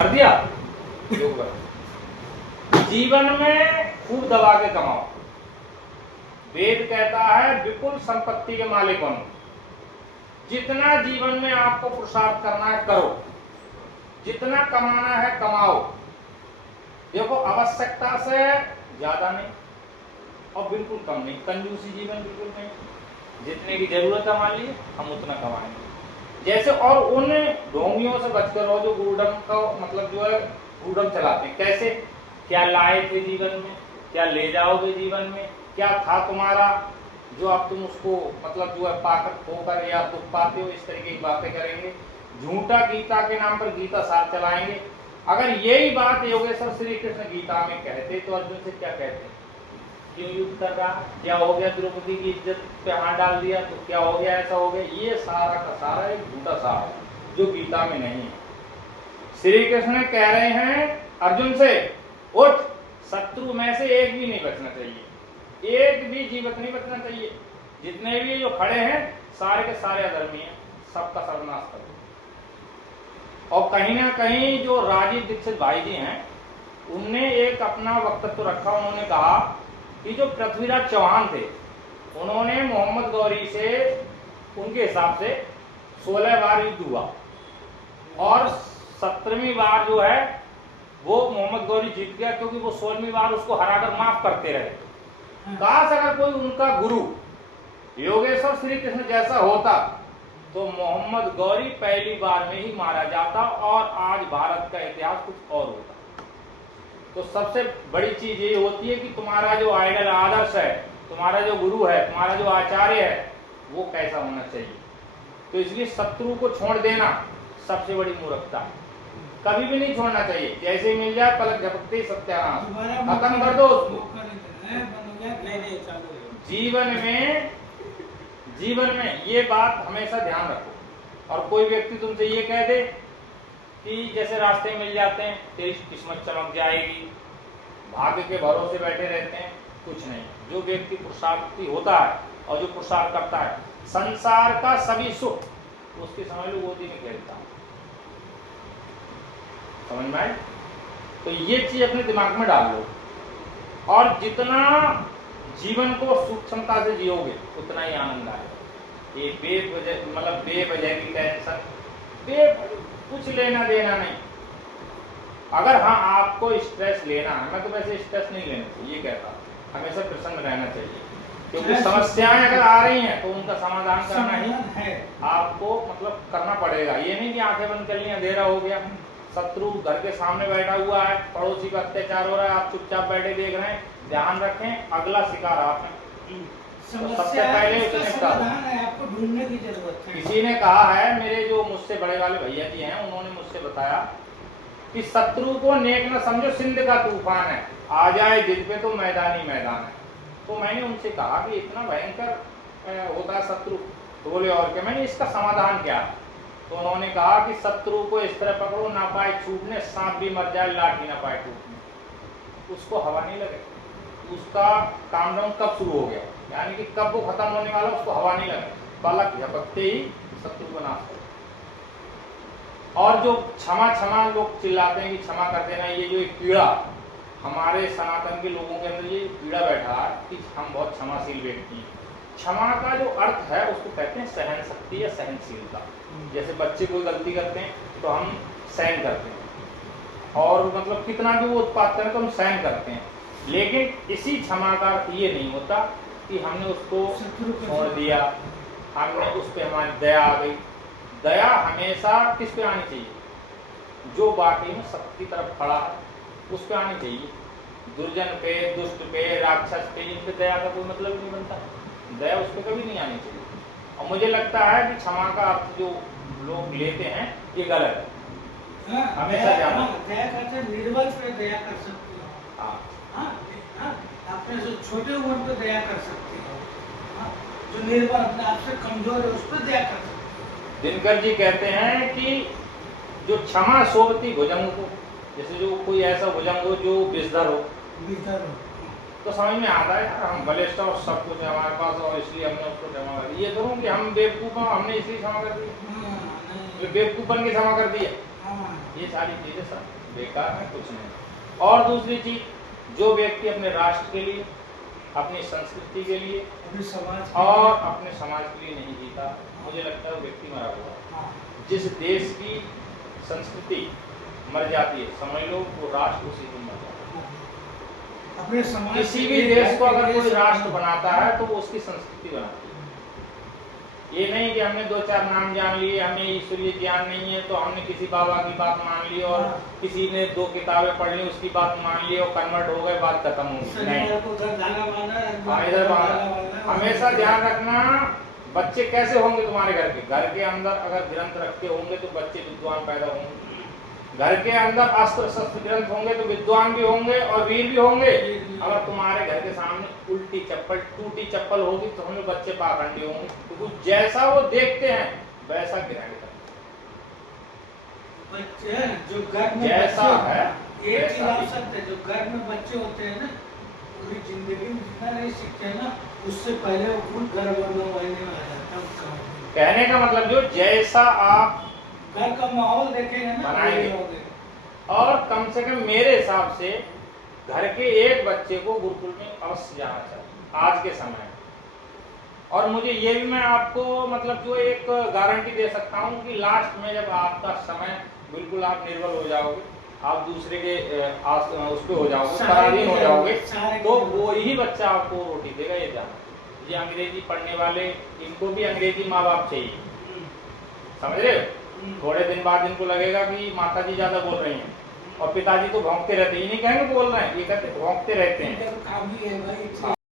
कर दिया योग कर। जीवन में खूब दबा के कमाओ। वेद कहता है विपुल संपत्ति के मालिक बनो। जितना जीवन में आपको पुरुषार्थ करना है करो, जितना कमाना है कमाओ। देखो आवश्यकता से ज्यादा नहीं और बिल्कुल कम नहीं, कंजूसी जीवन बिल्कुल नहीं। जितने की जरूरत है मान लीजिए हम उतना कमाएंगे जैसे। और उन ढोंगियों से बचकर रहो जो गुरुडम का मतलब जो है गुरुडम चलाते हैं। कैसे, क्या लाए थे जीवन में, क्या ले जाओगे जीवन में, क्या था तुम्हारा जो अब तुम उसको मतलब जो है पाकर खोकर या दुख पाते हो, इस तरीके की बातें करेंगे। झूठा गीता के नाम पर गीता साथ चलाएंगे। अगर यही बात योगेश्वर श्री कृष्ण गीता में कहते तो अर्जुन से क्या कहते, क्यों युद्ध कर रहा, क्या हो गया, द्रौपदी की इज्जत पे हाथ डाल दिया तो क्या हो गया, ऐसा हो गया। ये सारा का सारा एक झूठा सार है जो गीता में नहीं है। श्री कृष्ण कह रहे हैं अर्जुन से, उठ, शत्रु में से एक भी नहीं बचना चाहिए, एक भी जीवित नहीं बचना चाहिए। जितने भी जो खड़े हैं सारे के सारे अधर्मी हैं, सबका सर्वनाश कर दो। और कहीं ना कहीं जो राजीव दीक्षित भाई जी हैं उनने एक अपना वक्तव्य रखा। उन्होंने कहा कि जो पृथ्वीराज चौहान थे उन्होंने मोहम्मद गौरी से उनके हिसाब से 16 बार युद्ध हुआ और 17वीं बार जो है वो मोहम्मद गौरी जीत गया, क्योंकि वो 16वीं बार उसको हराकर माफ करते रहे। काश अगर कोई उनका गुरु योगेश्वर श्री कृष्ण जैसा होता तो मोहम्मद गौरी पहली बार में ही मारा जाता और आज भारत का इतिहास कुछ और होता। तो सबसे बड़ी चीज ये होती है कि तुम्हारा जो आइडल आदर्श है, तुम्हारा जो गुरु है, तुम्हारा जो आचार्य है वो कैसा होना चाहिए। तो इसलिए शत्रु को छोड़ देना सबसे बड़ी मूर्खता है। कभी भी नहीं छोड़ना चाहिए, जैसे ही मिल जाए पलक झपकते ही सत्यानाश खत्म कर दो उसको। जीवन में ये बात हमेशा ध्यान रखो। और कोई व्यक्ति तुमसे ये कह दे कि जैसे रास्ते मिल जाते हैं तेरी किस्मत चमक जाएगी, भाग्य के भरोसे बैठे रहते हैं, कुछ नहीं। जो व्यक्ति पुरुषार्थी होता है और जो पुरुषार्थ करता है, संसार का सभी सुख उसकी समझ लो गोदी में खेलता है। समझ में आए? तो ये चीज अपने दिमाग में डाल लो और जितना जीवन को सूक्ष्मता से जियोगे उतना ही आनंद आएगा। ये बेवजह मतलब बेवजह की टेंशन कुछ लेना देना नहीं। अगर हाँ आपको स्ट्रेस लेना है, मैं तो वैसे स्ट्रेस नहीं लेना चाहिए ये कहता, हमेशा प्रसन्न रहना चाहिए, क्योंकि समस्याएं अगर आ रही हैं तो उनका समाधान करना ही आपको मतलब करना पड़ेगा। ये नहीं कि आंखें बंद कर ली अंधेरा हो गया, शत्रु घर के सामने बैठा हुआ है, पड़ोसी पर अत्याचार हो रहा है, आप चुपचाप बैठे देख रहे हैं। ध्यान रखें अगला शिकार आप हैं, तो सबसे पहले आपको ढूंढने की जरूरत है। किसी ने कहा है, मेरे जो मुझसे बड़े वाले भैया जी हैं उन्होंने मुझसे बताया कि शत्रु को नेक न समझो, सिंध का तूफान है, आ जाए जिद पे तो मैदान ही मैदान है। तो मैंने उनसे कहा कि इतना भयंकर होता है शत्रु, तो बोले और क्या। मैंने इसका समाधान क्या, तो उन्होंने कहा कि शत्रु को इस तरह पकड़ो ना पाए छूटने, सांप भी मर जाए लाठी ना पाए टूटने, उसको हवा नहीं लगे। उसका काम डाउन कब शुरू हो गया, यानी कि कब वो खत्म होने वाला, उसको हवा नहीं लगे, पलक झपकते ही शत्रु को नाश कर। और जो क्षमा क्षमा लोग चिल्लाते हैं कि क्षमा कर देना, ये जो एक कीड़ा हमारे सनातन के लोगों के अंदर ये कीड़ा बैठा है कि हम बहुत क्षमाशील व्यक्ति हैं। क्षमा का जो अर्थ है उसको कहते हैं सहन शक्ति या सहनशीलता। जैसे बच्चे कोई गलती करते हैं तो हम सहन करते हैं, और मतलब कितना भी वो उत्पात करें तो हम सहन करते हैं। लेकिन इसी क्षमा का अर्थ ये नहीं होता कि हमने उसको छोड़ दिया, हमने उस पर हमारी दया आ गई। दया हमेशा किस पे आनी चाहिए, जो वाकई में सबकी तरफ खड़ा है उस पे आनी चाहिए। दुर्जन पे, दुष्ट पे, राक्षस पे, इन पे दया का कोई मतलब नहीं बनता। दया उस पर कभी नहीं आनी चाहिए। और मुझे लगता है कि क्षमा का अर्थ जो लोग लेते हैं ये गलत है। हमेशा दया निर्बल पे दया कर सकते हो, अपने जो छोटे उम्र पे दया कर सकते हो, जो निर्बल अपने आप से कमजोर है उस पर दया कर सकते हो। दिनकर जी कहते हैं कि जो क्षमा सोवती भुजंग को, जैसे जो कोई ऐसा भुजंग हो जो विषधर हो, तो समझ में आता है यार हम बलिष्ठ और सब कुछ है हमारे पास और इसलिए हमने उसको क्षमा कर दी। ये करूँ कि हम बेवकूफ हैं हमने इसलिए क्षमा कर दिया, बेवकूफन की क्षमा कर दिया, ये सारी चीजें सब बेकार है, कुछ नहीं। और दूसरी चीज, जो व्यक्ति अपने राष्ट्र के लिए, अपनी संस्कृति के लिए अपने समाज और अपने समाज के लिए नहीं जीता, मुझे लगता है वो व्यक्ति मरा हुआ है। हाँ, जिस देश की संस्कृति मर जाती है, समझ लो वो राष्ट्र उसी दिन मर जाता है। अपने समाज किसी के भी लिए, देश को घर के अगर लिए कोई सब- राष्ट्र बनाता है तो वो उसकी संस्कृति बनाती है। ये नहीं कि हमने 2-4 नाम जान लिए, हमें ईश्वरीय ज्ञान नहीं है तो हमने किसी बाबा की बात मान ली और किसी ने 2 किताबें पढ़ ली, उसकी बात मान ली और कन्वर्ट हो गए, बात खत्म हो गई। नहीं, शनिवार को उधर धागा बांधना है, हाँ, इधर बांधना। हमेशा ध्यान रखना, बच्चे कैसे होंगे तुम्हारे घर के अंदर अगर ग्रंथ रखे होंगे तो बच्चे विद्वान पैदा होंगे। घर के अंदर अस्त्र शस्त्र ग्रंथ होंगे तो विद्वान भी होंगे और वीर भी होंगे। अगर तुम्हारे घर के सामने उल्टी चप्पल, टूटी चप्पल होगी तो हम लोग बच्चे पाखंडी होंगे, क्योंकि जैसा वो देखते हैं वैसा ग्रहण करते बच्चे जो घर में जैसा बच्चे- है, एक वैसा ही ही। सत्य है, जो घर में बच्चे होते हैं ना, पूरी जिंदगी में जितना नहीं सीखते हैं ना, उससे पहले वो खुद घर बनवाने में आ जाता है उसका मतलब। कहने का मतलब जो जैसा आप घर का माहौल देखेंगे ना, बनाएंगे। वही होगे। और कम से कम मेरे हिसाब से घर के एक बच्चे को गुरुकुल में अवश्य जाना चाहिए आज के समय में। और मुझे ये भी मैं आपको मतलब जो एक गारंटी दे सकता हूँ कि लास्ट में जब आपका समय बिल्कुल आप निर्बल हो जाओगे, आप दूसरे के उस पे हो जाओगे, पराधीन हो जाओगे, तो वो ही बच्चा आपको रोटी देगा। ये जाना, ये अंग्रेजी पढ़ने वाले, इनको भी अंग्रेजी माँ बाप चाहिए, समझ रहे हो? थोड़े दिन बाद इनको लगेगा कि माताजी ज्यादा बोल रही हैं और पिताजी तो भौंकते रहते हैं। ये नहीं कहेंगे बोल रहे हैं, ये कहते भौंकते रहते हैं। इनका तो काम ही है भाई।